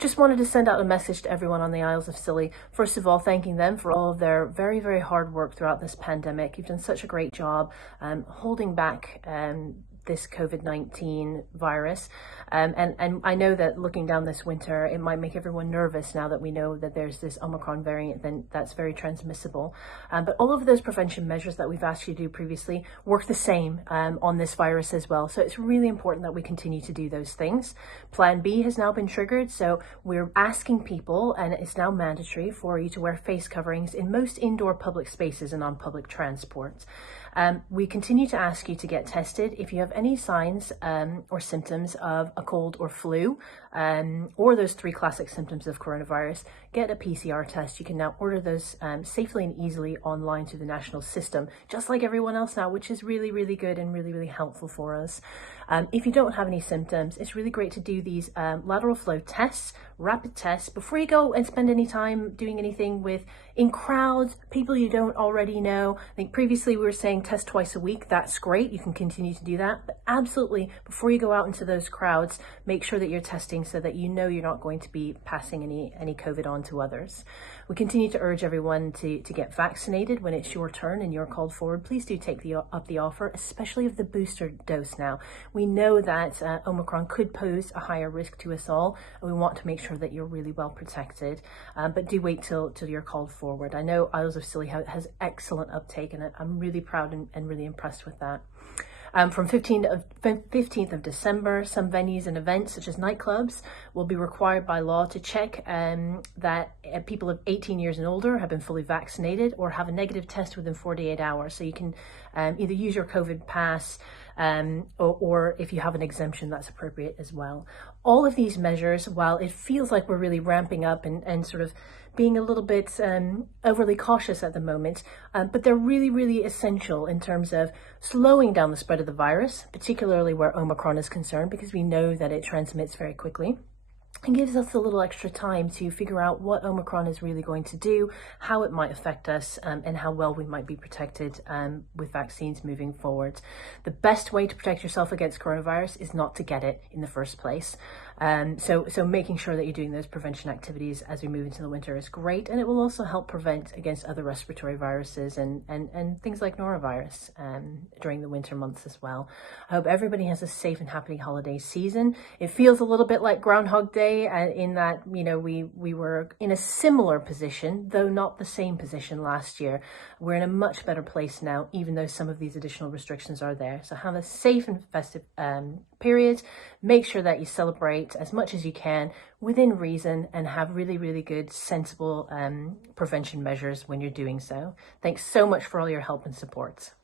Just wanted to send out a message to everyone on the Isles of Scilly. First of all, thanking them for all of their very, very hard work throughout this pandemic. You've done such a great job holding back this COVID-19 virus. And I know that looking down this winter, it might make everyone nervous now that we know that there's this Omicron variant then that's very transmissible. But all of those prevention measures that we've asked you to do previously work the same on this virus as well. So it's really important that we continue to do those things. Plan B has now been triggered. So we're asking people, and it's now mandatory for you to wear face coverings in most indoor public spaces and on public transport. We continue to ask you to get tested if you have any signs or symptoms of a cold or flu, or those 3 classic symptoms of coronavirus. Get a PCR test. You can now order those safely and easily online through the national system, just like everyone else now, which is really, really good and really, really helpful for us. If you don't have any symptoms, it's really great to do these lateral flow tests, rapid tests, before you go and spend any time doing anything in crowds, people you don't already know. I think previously we were saying test twice a week. That's great. You can continue to do that. But absolutely, before you go out into those crowds, make sure that you're testing so that you know you're not going to be passing any COVID on to others. We continue to urge everyone to get vaccinated when it's your turn and you're called forward. Please do take up the offer, especially of the booster dose now. We know that Omicron could pose a higher risk to us all, and we want to make sure that you're really well protected. But do wait till you're called forward. I know Isles of Scilly has excellent uptake, and I'm really proud and really impressed with that. From 15th of December, some venues and events such as nightclubs will be required by law to check that people of 18 years and older have been fully vaccinated or have a negative test within 48 hours. So you can either use your COVID pass or if you have an exemption, that's appropriate as well. All of these measures, while it feels like we're really ramping up and sort of being a little bit overly cautious at the moment, but they're really, really essential in terms of slowing down the spread of the virus, particularly where Omicron is concerned, because we know that it transmits very quickly. It gives us a little extra time to figure out what Omicron is really going to do, how it might affect us, and how well we might be protected with vaccines moving forward. The best way to protect yourself against coronavirus is not to get it in the first place. So making sure that you're doing those prevention activities as we move into the winter is great, and it will also help prevent against other respiratory viruses and things like norovirus during the winter months as well. I hope everybody has a safe and happy holiday season. It feels a little bit like Groundhog Day in that, you know, we were in a similar position, though not the same position last year. We're in a much better place now, even though some of these additional restrictions are there. So have a safe and festive period. Make sure that you celebrate as much as you can within reason and have really, really good, sensible prevention measures when you're doing so. Thanks so much for all your help and support.